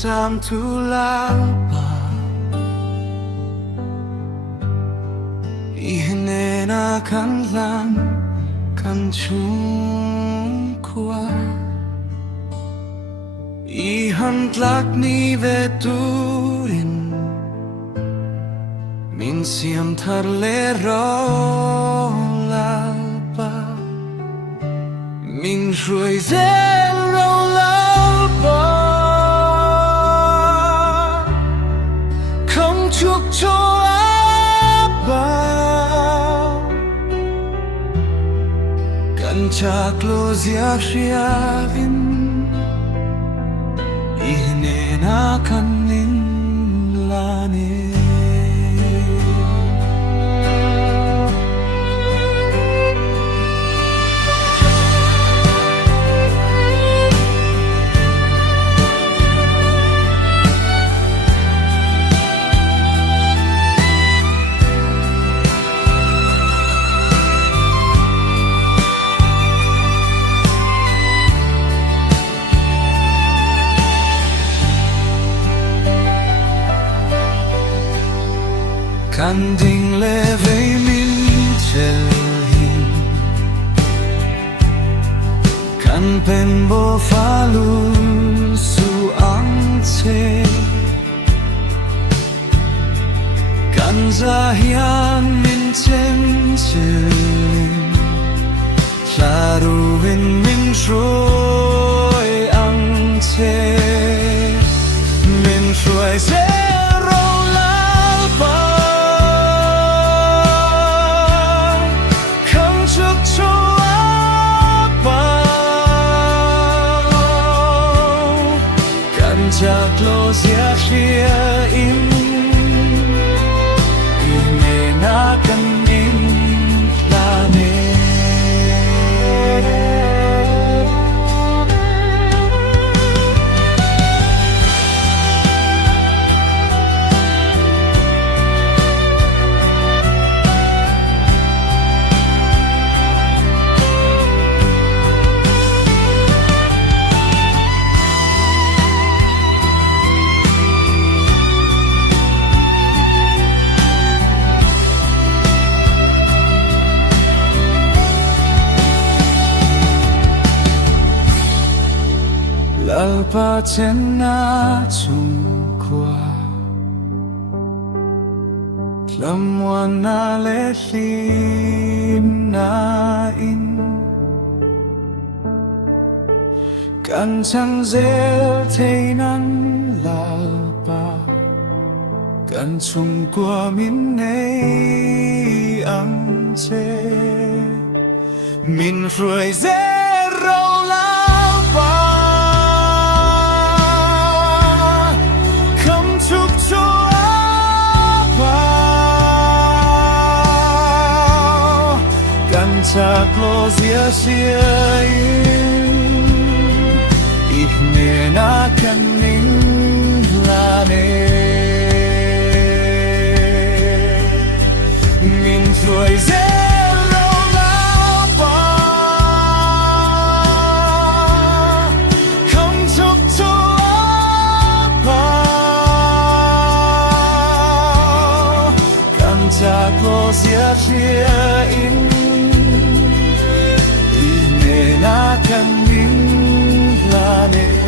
sam tu lalpa ihnena kan hlan kan chung kwa ihantlak ni ve turin min siam thar le rawh lalpa min hruai rawh lalpa không chúc cho bao kan chak lo zia riavin ihnena kanin lane kan ding le ve min chel hin kan pen bo fa lu su ang che kan za hian min chen chel charu vin min hruai ang che min hruai che chak lo zia khia in ihnena kan in lane Lalpa chen na chung kwa lam wan na le hlim na in kan chang zel thei nan lalpa kan chung kwa min nei ang che min hruai rawh lalpa chak lo zia sia in ihnena kan in lane min hruai rawh lalpa không chúc cho bao kan chak lo zia sia in na kan in lane